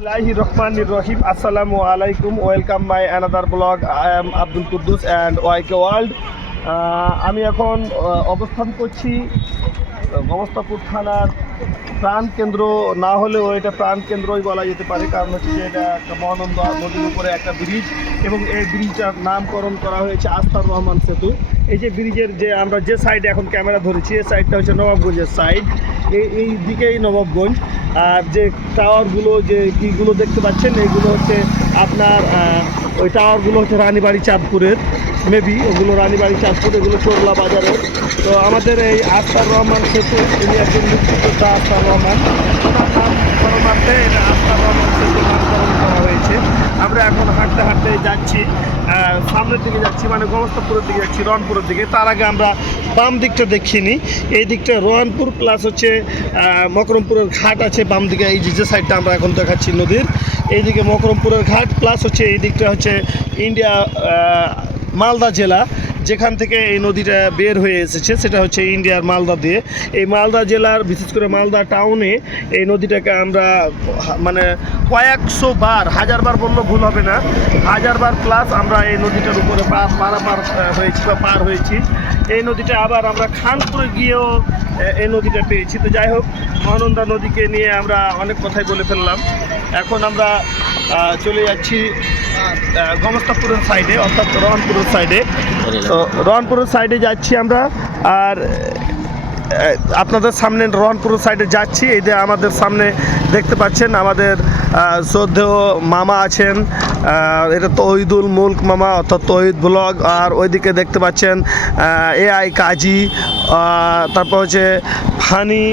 আল্লাহি রহমান রহিম। আসসালামু আলাইকুম। Welcome my another blog M Abdul Kuddus and YK world আমি এখন অবস্থান করছি গমস্তাপুর থানার প্রাণ কেন্দ্র না হলেও এটা প্রাণ কেন্দ্রই বলা যেতে পারে। কারণ হচ্ছে যে এটা একটা মহানন্দা নদীর উপরে একটা ব্রিজ এবং এই ব্রিজটার নামকরণ করা হয়েছে আস্তার রহমান সেতু। এই যে ব্রিজের যে আমরা যে সাইডে এখন ক্যামেরা ধরেছি, এই সাইডটা হচ্ছে নবাবগঞ্জের সাইড এই এই দিকেই নবাবগঞ্জ। আর যে টাওয়ারগুলো যে কীগুলো দেখতে পাচ্ছেন এইগুলো হচ্ছে আপনার ওই টাওয়ারগুলো হচ্ছে রানীবাড়ি চাঁদপুরের। মেবি ওগুলো রানীবাড়ি চাঁদপুর, এগুলো চোরলা বাজারের। তো আমাদের এই আস্তার রহমান সেতু, তিনি একজন মুক্তিযোদ্ধা আস্তার রহমান ওনার নাম করণার্থে এটা আস্তার রহমান সেতু নামকরণ করা হয়েছে আমরা এখন হাঁটতে হাঁটতে যাচ্ছি সামনের দিকে যাচ্ছি মানে গমস্তাপুরের দিকে যাচ্ছি রনপুরের দিকে। তার আগে আমরা বাম দিকটা দেখিনি এই দিকটা রোহানপুর প্লাস হচ্ছে মকরমপুরের ঘাট আছে, বাম দিকে এই যে যে সাইডটা আমরা এখন দেখাচ্ছি নদীর। এইদিকে মকরমপুরের ঘাট প্লাস হচ্ছে, এই দিকটা হচ্ছে ইন্ডিয়া মালদা জেলা। যেখান থেকে এই নদীটা বের হয়ে এসেছে, সেটা হচ্ছে ইন্ডিয়ার মালদা দিয়ে। এই মালদা জেলার, বিশেষ করে মালদা টাউনে এই নদীটাকে আমরা মানে কয়েকশো বার, হাজার বার বললে ভুল হবে না। হাজার বার প্লাস আমরা এই নদীটার উপরে পার পারাপার হয়েছি বা পার হয়েছি। এই নদীটা আবার আমরা খানপুরে গিয়েও এই নদীটা পেয়েছি। তো যাই হোক, মহানন্দা নদীকে নিয়ে আমরা অনেক কথাই বলে ফেললাম। এখন আমরা চলে যাচ্ছি গমস্তাপুরের সাইডে অর্থাৎ রহনপুরের সাইডে তো রহনপুরের সাইডে যাচ্ছি আমরা, আর আপনাদের সামনে রহনপুরের সাইডে যাচ্ছি। এই যে আমাদের সামনে দেখতে পাচ্ছেন আমাদের শ্রদ্ধেয় মামা আছেন এটা তহিদুল মুলক মামা, অর্থাৎ তহিদ ব্লগ, আর ওইদিকে দেখতে পাচ্ছেন এআই কাজী তারপর হচ্ছে ফানি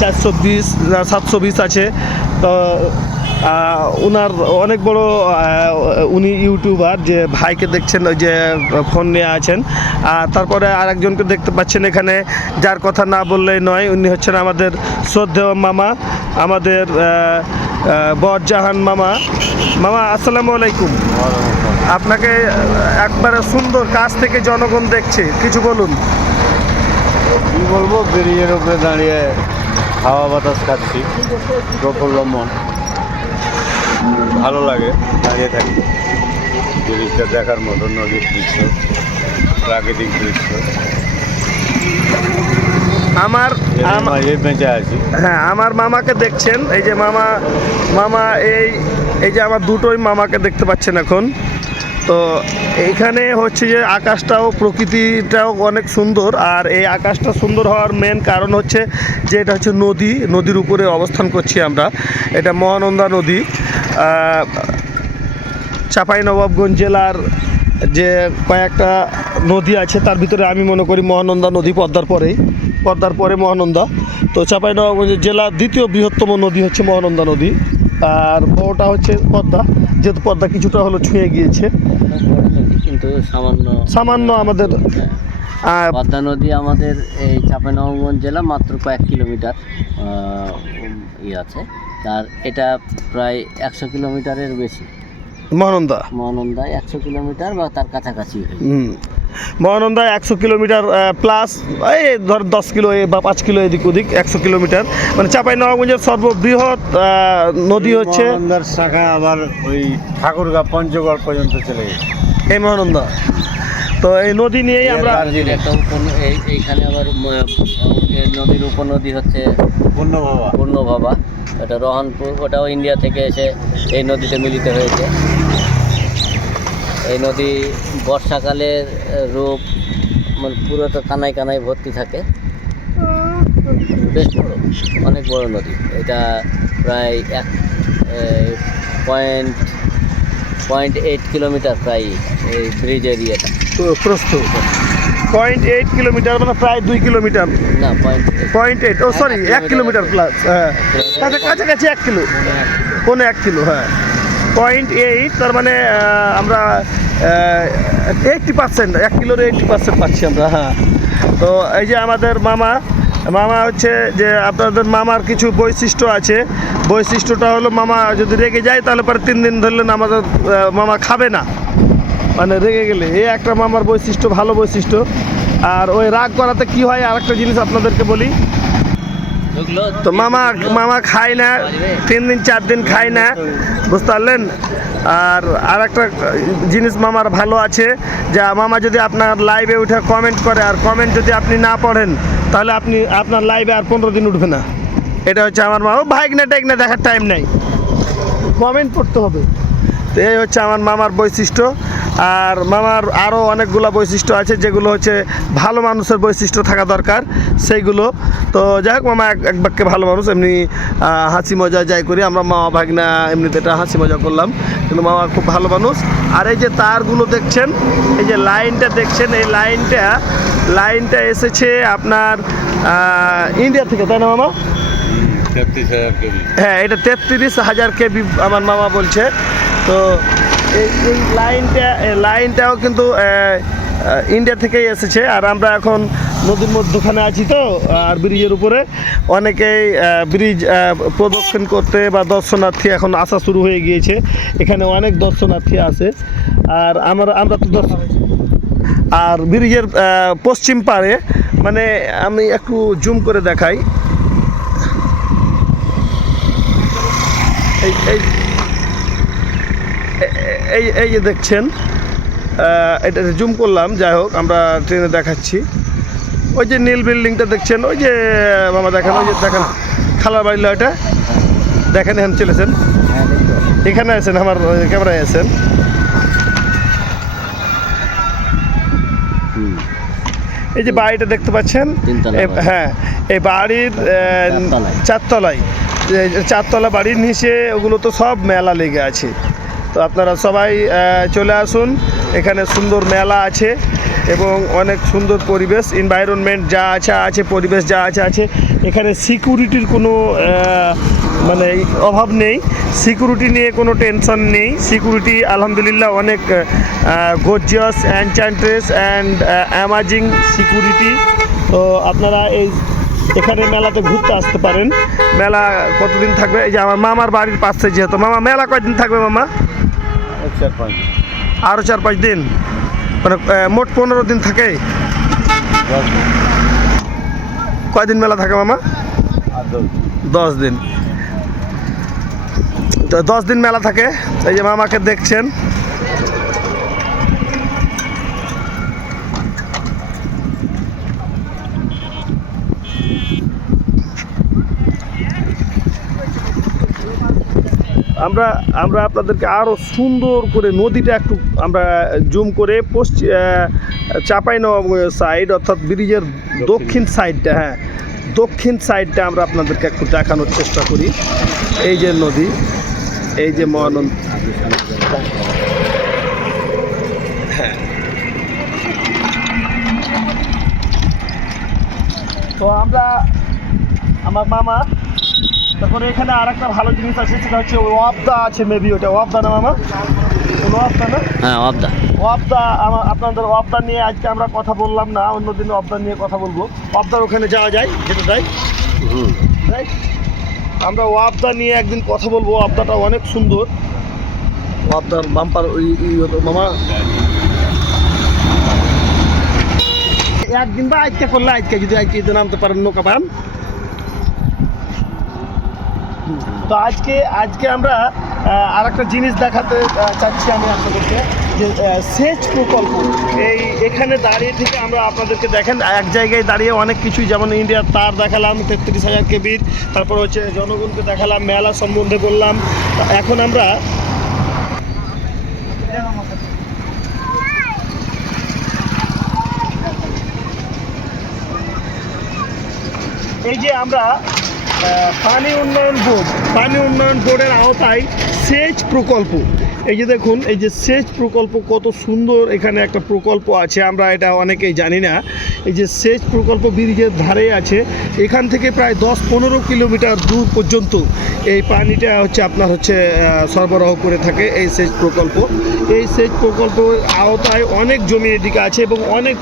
চারশো বিশ, সাতশো বিশ আছে। তো ওনার অনেক বড় উনি ইউটিউবার যে ভাইকে দেখছেন, ওই যে ফোন নিয়ে আছেন। আর তারপরে আরেকজনকে দেখতে পাচ্ছেন এখানে, যার কথা না বললেই নয়, উনি হচ্ছেন আমাদের শ্রদ্ধেয় মামা, আমাদের বরজাহান মামা। মামা, আসসালামু আলাইকুম। আপনাকে একবারে সুন্দর কাজ থেকে জনগণ দেখছে, কিছু বলুন। কি বলব, বেরিয়ে উপরে দাঁড়িয়ে হাওয়া বাতাস খাচ্ছি। প্রফুল্ল মন। ভালো লাগে দাঁড়িয়ে থাকি। জিনিসটা দেখার মতো নদীর দৃশ্য প্রাকৃতিক দৃশ্য। আমার বেঁচে আছি। হ্যাঁ আমার মামাকে দেখছেন এই যে মামা মামা এই এই যে আমার দুটোই মামাকে দেখতে পাচ্ছেন এখন। তো এইখানে হচ্ছে যে আকাশটাও, প্রকৃতিটাও অনেক সুন্দর। আর এই আকাশটা সুন্দর হওয়ার মেন কারণ হচ্ছে যে এটা হচ্ছে নদী। নদীর উপরে অবস্থান করছি আমরা। এটা মহানন্দা নদী। নবাবগঞ্জ জেলার যে কয়েকটা নদী আছে, তার ভিতরে আমি মনে করি মহানন্দা নদী পদ্মার পরেই। পদ্মার পরে মহানন্দা। তো নবাবগঞ্জ জেলার দ্বিতীয় বৃহত্তম নদী হচ্ছে মহানন্দা নদী। আর বড়টা হচ্ছে পদ্মা। যেহেতু পর্দা কিছুটা হলো ছুঁয়ে গিয়েছে। কিন্তু সামান্য সামান্য আমাদের আহ, পদ্মা নদী আমাদের এই চাঁপাইনবাবগঞ্জ জেলা মাত্র কয়েক কিলোমিটার ই আছে। আর এটা প্রায় একশো কিলোমিটারের বেশি। মহানন্দা। মহানন্দায় একশো কিলোমিটার বা তার কাছাকাছি হয়। মহানন্দা একশো কিলোমিটার প্লাস এই ধর দশ কিলো বা পাঁচ কিলো এদিক ওদিক একশো কিলোমিটার। মানে চাপাই নবাবগঞ্জের সর্ববৃহৎ নদী হচ্ছে শাখা আবার ওই ঠাকুরগা পঞ্চগড় পর্যন্ত চলে গেছে। এই মহানন্দা। তো এই নদী নিয়েই আমরা এইখানে আবার নদীর উপনদী হচ্ছে পূর্ণ বাবা পূর্ণভাবা এটা রহনপুর ওটাও ইন্ডিয়া থেকে এসে এই নদীতে মিলিত হয়েছে। এই নদী বর্ষাকালের রূপ মানে পুরো তো কানায় কানায় ভর্তি থাকে। বেশ বড় অনেক বড় নদী। এটা প্রায় এক পয়েন্ট পয়েন্ট এইট কিলোমিটার প্রায় এই ব্রিজ এরিয়াটা। প্রস্থ। পয়েন্ট এইট কিলোমিটার মানে প্রায় দুই কিলোমিটার। না পয়েন্ট পয়েন্ট এইট ও সরি এক কিলোমিটার প্লাস হ্যাঁ। কাছা- কাছাকাছি এক কিলো। পৌনে এক কিলো হ্যাঁ। পয়েন্ট এইট তার মানে আমরা এইটটি পার্সেন্ট এক কিলোর এইটটি পার্সেন্ট পাচ্ছি আমরা হ্যাঁ। তো এই যে আমাদের মামা মামা হচ্ছে যে আপনাদের মামার কিছু বৈশিষ্ট্য আছে। বৈশিষ্ট্যটা হলো মামা যদি রেগে যায়, তাহলে পরে তিন দিন ধরলেন আমাদের মামা খাবে না। মানে রেগে গেলে এই একটা মামার বৈশিষ্ট্য, ভালো বৈশিষ্ট্য। আর ওই রাগ করাতে কি হয় আর একটা জিনিস আপনাদেরকে বলি। তো মামা মামা খায় না, তিন দিন, চার দিন খায় না, বুঝতে পারলেন? আর আর একটা জিনিস মামার ভালো আছে, যে মামা যদি আপনার লাইভে উঠে কমেন্ট করে আর কমেন্ট যদি আপনি না পড়েন, তাহলে আপনি আপনার লাইভে আর পনেরো দিন উঠবে না। এটা হচ্ছে আমার মা। ও ভাইক না টেক না দেখার টাইম নেই। কমেন্ট পড়তে হবে। তো এই হচ্ছে আমার মামার বৈশিষ্ট্য। আর মামার আরও অনেকগুলো বৈশিষ্ট্য আছে যেগুলো হচ্ছে ভালো মানুষের বৈশিষ্ট্য থাকা দরকার সেইগুলো। তো যাই হোক মামা এক এক বাক্যে ভালো মানুষ এমনি হাসি মজা যাই করি আমরা মামা ভাগনা এমনিতে এটা হাসি মজা করলাম। কিন্তু মামা খুব ভালো মানুষ। আর এই যে তারগুলো দেখছেন এই যে লাইনটা দেখছেন এই লাইনটা লাইনটা এসেছে আপনার ইন্ডিয়া থেকে তাই না মামা? হ্যাঁ এটা তেত্রিশ হাজার কেবি আমার মামা বলছে। তো এই লাইনটা লাইনটাও কিন্তু ইন্ডিয়া থেকেই এসেছে। আর আমরা এখন নদীর মধ্যখানে আছি তো, আর ব্রিজের উপরে। অনেকেই ব্রিজ প্রদক্ষিণ করতে বা দর্শনার্থী এখন আসা শুরু হয়ে গিয়েছে। এখানে অনেক দর্শনার্থী আসে আর আমরা আমরা তো আর ব্রিজের পশ্চিম পাড়ে মানে আমি একটু জুম করে দেখাই। এই এই এই এই যে দেখছেন এটা জুম করলাম যাই হোক আমরা ট্রেনে দেখাচ্ছি। ওই যে নীল বিল্ডিংটা দেখছেন ওই যে মামা দেখেন ওই যে দেখেন খালার বাড়ি ওইটা দেখেন এখানে চলেছেন এখানে আছেন আমার ক্যামেরায় আছেন। এই যে বাড়িটা দেখতে পাচ্ছেন। হ্যাঁ এই বাড়ির চারতলায়। চারতলা বাড়ির নিচে ওগুলো তো সব মেলা লেগে আছে। তো আপনারা সবাই চলে আসুন। এখানে সুন্দর মেলা আছে এবং অনেক সুন্দর পরিবেশ এনভায়রনমেন্ট যা আছে আছে, পরিবেশ যা আছে আছে। এখানে সিকিউরিটির কোনো মানে অভাব নেই। সিকিউরিটি নিয়ে কোনো টেনশন নেই। সিকিউরিটি আলহামদুলিল্লাহ, অনেক gorgeous and and amazing security তো আপনারা এই এখানে মেলাতে ঘুরতে আসতে পারেন। মেলা কতদিন থাকবে? এই যে আমার মামার বাড়ির পাশে যেহেতু। মামা, মেলা কয়দিন থাকবে মামা? আরও চার পাঁচ দিন। মানে মোট পনেরো দিন থাকে? কয়দিন মেলা থাকে মামা? দশ দিন। তো দশ দিন মেলা থাকে। এই যে মামাকে দেখছেন। আমরা আমরা আপনাদেরকে আরও সুন্দর করে নদীটা একটু আমরা জুম করে পশ্চিম চাপাই সাইড অর্থাৎ ব্রিজের দক্ষিণ। সাইডটা হ্যাঁ দক্ষিণ সাইডটা আমরা আপনাদেরকে একটু দেখানোর চেষ্টা করি। এই যে নদী এই যে মহানন্দ হ্যাঁ তো আমরা আমার মামা তারপরে এখানে আর একটা ভালো জিনিস আছে সেটা হচ্ছে ওয়াবদা আছে মেবি ওটা ওয়াবদা না মামা? ওয়াবদা না? হ্যাঁ ওয়াবদা। আপনাদের নিয়ে আজকে আমরা কথা বললাম না অন্যদিন নিয়ে কথা বলব। ওখানে যাওয়া যায় হুম। আমরা ওয়াবদা নিয়ে একদিন কথা বলব অনেক সুন্দর। বাম্পার মামা। একদিন বা আজকে করলে আজকে যদি আজকে যদি নামতে পারেন নৌকা পান। তো আজকে আজকে আমরা আর একটা জিনিস দেখাতে চাচ্ছি আমি আপনাদেরকে, যে সেচ প্রকল্প। এই, এখানে দাঁড়িয়ে থেকে আমরা আপনাদেরকে দেখেন, এক জায়গায় দাঁড়িয়ে অনেক কিছুই, যেমন ইন্ডিয়ার তার দেখালাম, তেত্রিশ হাজার কেবির, তারপর হচ্ছে জনগণকে দেখালাম, মেলা সম্বন্ধে বললাম। এখন আমরা এই যে আমরা পানি উন্নয়ন বোর্ড পানি উন্নয়ন বোর্ডের আওতায় সেচ প্রকল্প। এই যে দেখুন, এই যে সেচ প্রকল্প কত সুন্দর এখানে একটা প্রকল্প আছে, আমরা এটা অনেকেই জানি না। এই যে সেচ প্রকল্প ব্রিজের ধারে আছে, এখান থেকে প্রায় দশ পনেরো কিলোমিটার দূর পর্যন্ত এই পানিটা হচ্ছে আপনার হচ্ছে সরবরাহ করে থাকে এই সেচ প্রকল্প। এই সেচ প্রকল্প আওতায় অনেক জমি এদিকে আছে এবং অনেক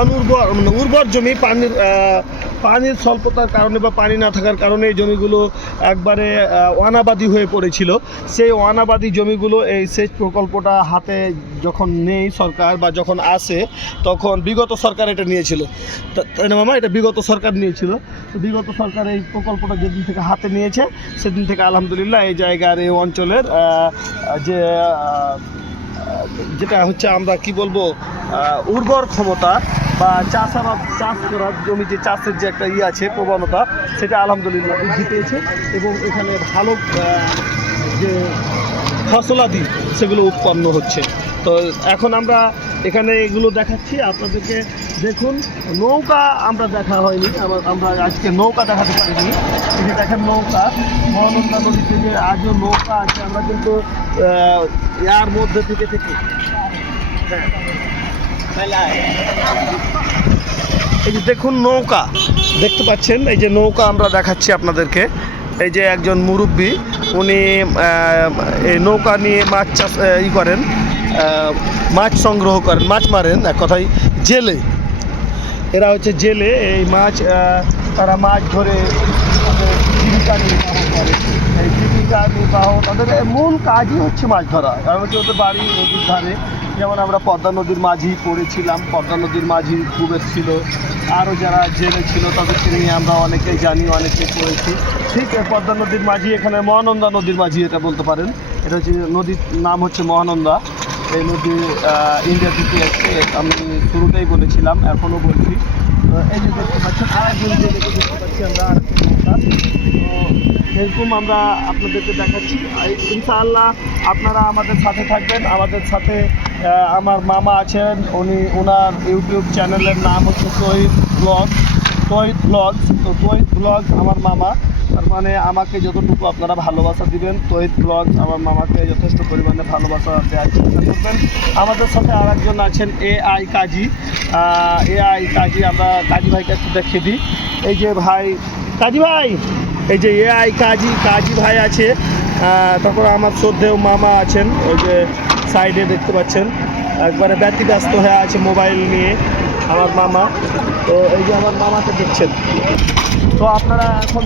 অনুর্বর মানে উর্বর জমি পানির পানির স্বল্পতার কারণে বা পানি না থাকার কারণে এই জমিগুলো একবারে অনাবাদি হয়ে পড়েছিল। সেই অনাবাদি জমিগুলো এই সেচ প্রকল্পটা হাতে যখন নেই সরকার বা যখন আসে, তখন বিগত সরকার এটা নিয়েছিল। তাই না মামা? এটা বিগত সরকার নিয়েছিল। তো বিগত সরকার এই প্রকল্পটা যেদিন থেকে হাতে নিয়েছে, সেদিন থেকে আলহামদুলিল্লাহ এই জায়গার, এই অঞ্চলের যে যেটা হচ্ছে আমরা কি বলব উর্বর ক্ষমতা বা চাষাবাদ, চাষ করার জমি যে চাষের যে একটা ইয়ে আছে প্রবণতা, সেটা আলহামদুলিল্লাহ বৃদ্ধি পেয়েছে এবং এখানে ভালো যে ফসলাদি সেগুলো উৎপন্ন হচ্ছে। তো এখন আমরা এখানে এগুলো দেখাচ্ছি, আপনাদেরকে দেখুন, নৌকা আমরা দেখা হয়নি আমার আজকে নৌকা দেখাতে পারিনি। যে দেখেন নৌকা মহানন্দা নদীতে যে আজও নৌকা আছে, আমরা কিন্তু ইয়ার মধ্যে থেকে থেকে হ্যাঁ। এই যে দেখুন নৌকা, দেখতে পাচ্ছেন, এই যে নৌকা আমরা দেখাচ্ছি আপনাদেরকে। এই যে একজন মুরব্বী, উনি এই নৌকা নিয়ে মাছ চাষ ই করেন মাছ সংগ্রহ করেন, মাছ মারেন, এক কথায় জেলে। এরা হচ্ছে জেলে, এই মাছ তারা মাছ ধরে জীবিকা নির্বাহ করে। এই জীবিকা নির্বাহ, তাদের মূল কাজই হচ্ছে মাছ ধরা। কারণ হচ্ছে ওদের বাড়ি, নদীর ধারে। যেমন আমরা পদ্মা নদীর মাঝি পড়েছিলাম, পদ্মা নদীর মাঝি কুবের ছিল, আরও যারা জেলে ছিল তাদেরকে নিয়ে আমরা অনেকেই জানি, অনেকে পড়েছি। ঠিক এই পদ্মা নদীর মাঝি এখানে মহানন্দা নদীর মাঝি এটা বলতে পারেন। এটা হচ্ছে নদীর নাম হচ্ছে মহানন্দা। এই নদী ইন্ডিয়া থেকে এসছে আমি শুরুতেই বলেছিলাম, এখনও বলছি। এই যে দেখতে পাচ্ছেন আরেকজন পাচ্ছি আমরা এরকম আমরা আপনাদেরকে দেখাচ্ছি। ইনশাআল্লাহ আপনারা আমাদের সাথে থাকবেন, আমাদের সাথে আমার মামা আছেন, উনি ওনার ইউটিউব চ্যানেলের নাম হচ্ছে তহিদ ব্লগ তহিদ ব্লগস তো তহিদ ব্লগ আমার মামা, তার মানে আমাকে যতটুকু আপনারা ভালোবাসা দিবেন তহিদ ব্লগ আমার মামাকে যথেষ্ট পরিমাণে ভালোবাসা দেওয়ার চেষ্টা করবেন। আমাদের সাথে আর একজন আছেন A I Kazi A I কাজী, আমরা কাজী ভাইকে একটু দেখিয়ে দিই। এই যে ভাই, কাজী ভাই, এই যে এ আই কাজী কাজী ভাই আছে তারপর আমার শ্রদ্ধেয় মামা আছেন, ওই যে সাইডে দেখতে পাচ্ছেন। একবারে ব্যতিব্যস্ত হয়ে আছে মোবাইল নিয়ে আমার মামা। তো এই যে আমার মামাকে দেখছেন। তো আপনারা এখন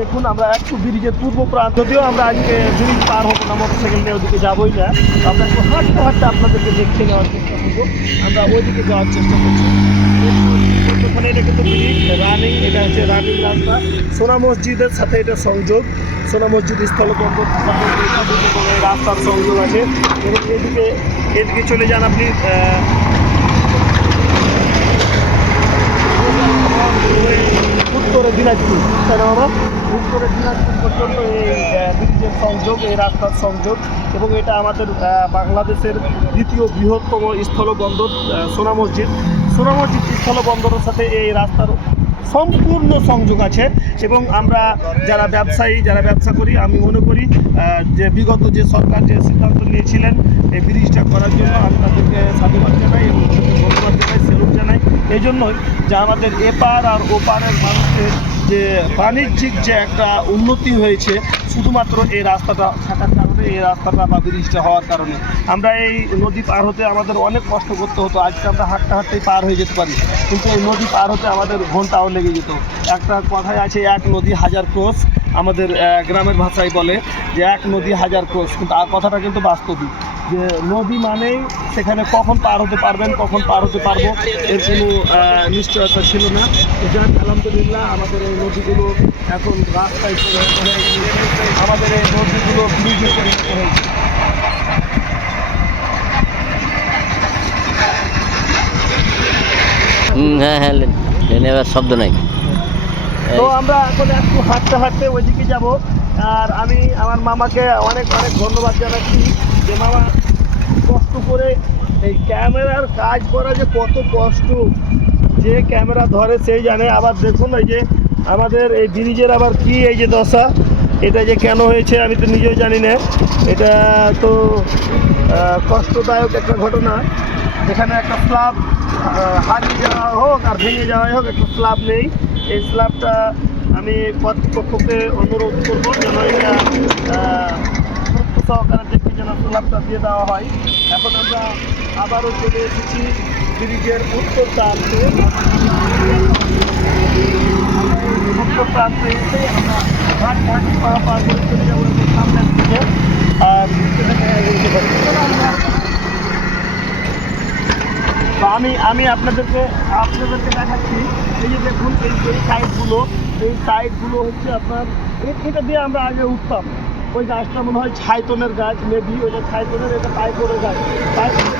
দেখুন, আমরা একটু ব্রিজের পূর্ব প্রান্ত যদিও আমরা আজকে ব্রিজ পার হব না মোটর সাইকেল নিয়ে ওদিকে যাবোই না। আমরা একটু হাঁটতে হাঁটতে আপনাদেরকে দেখতে নেওয়ার চেষ্টা করব। আমরা ওইদিকে যাওয়ার চেষ্টা করছি। ওখানে এটা কিন্তু রানিং এটা হচ্ছে রানিং রাস্তা। সোনা মসজিদের সাথে এটা সংযোগ। সোনা মসজিদ স্থলবন্দর রাস্তার সংযোগ আছে। এবং এদিকে এদিকে চলে যান আপনি উত্তরে দিনাজপুর। তাই বাবা? উত্তরে দিনাজপুর পর্যন্ত এই ব্রিজের সংযোগ, এই রাস্তার সংযোগ। এবং এটা আমাদের বাংলাদেশের দ্বিতীয় বৃহত্তম স্থলবন্দর সোনা মসজিদ। সোনা মসজিদ স্থলবন্দরের সাথে এই রাস্তার সম্পূর্ণ সংযোগ আছে এবং আমরা যারা ব্যবসায়ী, যারা ব্যবসা করি, আমি মনে করি যে বিগত যে সরকার যে সিদ্ধান্ত নিয়েছিলেন এই ব্রিজটা করার জন্য আমি তাদেরকে সাধুবাদ জানাই এবং ধন্যবাদ জানাই, সেলুট জানাই। এই জন্যই যে আমাদের এপার আর ওপারের মানুষের যে বাণিজ্যিক যে একটা উন্নতি হয়েছে, শুধুমাত্র এই রাস্তাটা থাকার কারণে। এই রাস্তাটা বা ব্রিজটা হওয়ার কারণে। আমরা এই নদী পার হতে আমাদের অনেক কষ্ট করতে হতো, আজকে আমরা হাঁটতে হাঁটতেই পার হয়ে যেতে পারি। কিন্তু এই নদী পার হতে আমাদের ঘন্টাও লেগে যেত। একটা কথায় আছে, এক নদী হাজার ক্রোশ আমাদের গ্রামের ভাষায় বলে যে এক নদী হাজার ক্রোশ কিন্তু আর কথাটা কিন্তু বাস্তবিক। যে নদী মানেই সেখানে কখন পার হতে পারবেন, কখন পার হতে পারব, এর কোনো নিশ্চয়তা ছিল না। যাক, আলহামদুলিল্লাহ, আমাদের এই নদীগুলো এখন রাস্তায় আমাদের এই নদীগুলো হ্যাঁ হ্যাঁ লেন লেনে শব্দ নাই। তো আমরা এখন একটু হাঁটতে হাঁটতে ওইদিকে যাব। আর আমি আমার মামাকে অনেক অনেক ধন্যবাদ জানাচ্ছি যে মামা কষ্ট করে এই ক্যামেরার কাজ করা যে কত কষ্ট, যে ক্যামেরা ধরে সেই জানে। আবার দেখুন এই যে আমাদের এই ব্রিজের আবার কি এই যে দশা, এটা যে কেন হয়েছে আমি তো নিজেও জানি না। এটা তো কষ্টদায়ক একটা ঘটনা। এখানে একটা স্ল্যাব হারিয়ে যাওয়া হোক আর ভেঙে যাওয়াই হোক, একটা স্ল্যাব নেই। এই স্ল্যাবটা আমি কর্তৃপক্ষকে অনুরোধ করব যেন এটা সহকারে দেখে যেন স্ল্যাবটা দিয়ে দেওয়া হয়। এখন আমরা আবারও চলে এসেছি ব্রিজের উত্তর প্রান্তে। উত্তর প্রান্তে এসে আমরা ঘাট ঘাট পার পার করে চলে যাব সামনের দিকে। আর পারি। আমি আমি আপনাদেরকে আপনাদেরকে দেখাচ্ছি। এই যে দেখুন, এই এই সাইডগুলো এই সাইডগুলো হচ্ছে আপনার এটা দিয়ে আমরা আগে উঠতাম। ওই গাছটা মনে হয় ছাইতনের গাছ মেবি ওইটা ছাইতনের, এটা পাইপোরের গাছ। পাইপোরের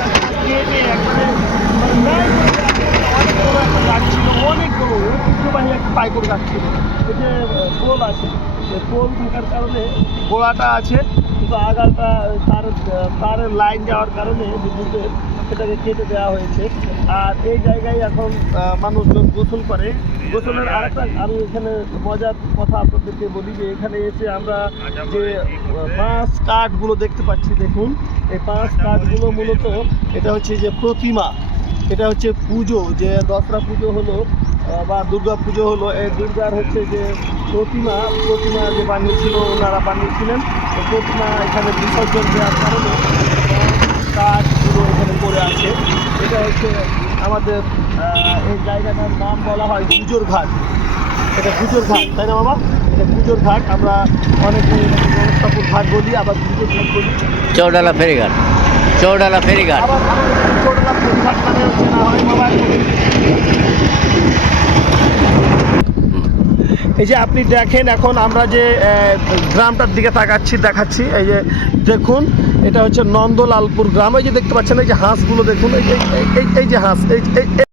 একটা গাছ ছিল অনেক একটা গাছ ছিল। এই যে পোল আছে। পোল থাকার কারণে গোড়াটা আছে। কিন্তু আগালটা তার তারের লাইন যাওয়ার কারণে বিদ্যুতের সেটাকে কেটে দেওয়া হয়েছে। আর এই জায়গায় এখন মানুষজন গোসল করে। গোসলের আরেকটা আমি এখানে মজার কথা আপনাদেরকে বলি যে এখানে এসে আমরা যে বাঁশ কাঠগুলো দেখতে পাচ্ছি, দেখুন। এই বাঁশ কাঠগুলো মূলত, এটা হচ্ছে যে প্রতিমা। এটা হচ্ছে পুজো, যে দশরা পুজো হলো। বা দুর্গা পুজো হলো এই দুর্গার হচ্ছে যে প্রতিমা প্রতিমা যে বানিয়েছিল ওনারা বানিয়েছিলেন। প্রতিমা এখানে বিসর্জন দেওয়ার কারণে কাঠগুলো এখানে পড়ে আছে। এটা হচ্ছে আমাদের এই জায়গাটার নাম বলা হয় পুজোর ঘাট। এটা পুজোর ঘাট তাই না বাবা? এটা পুজোর ঘাট। আমরা অনেক ব্যবস্থাপুর ঘাট বলি আবার পুজোর ঘাট বলি। চৌডালা ফেরিঘাট। চৌডালা ফেরিঘাট। আবার আমাদের ছোটলা পুজোর ঘাট নামেও চেনা হয় মোবাইল এই যে আপনি দেখেন এখন আমরা যে গ্রামটার দিকে তাকাচ্ছি, দেখাচ্ছি, এই যে দেখুন, এটা হচ্ছে নন্দলালপুর গ্রাম। এই যে দেখতে পাচ্ছেন, এই যে হাঁসগুলো দেখুন, এই এই- যে হাঁস এই-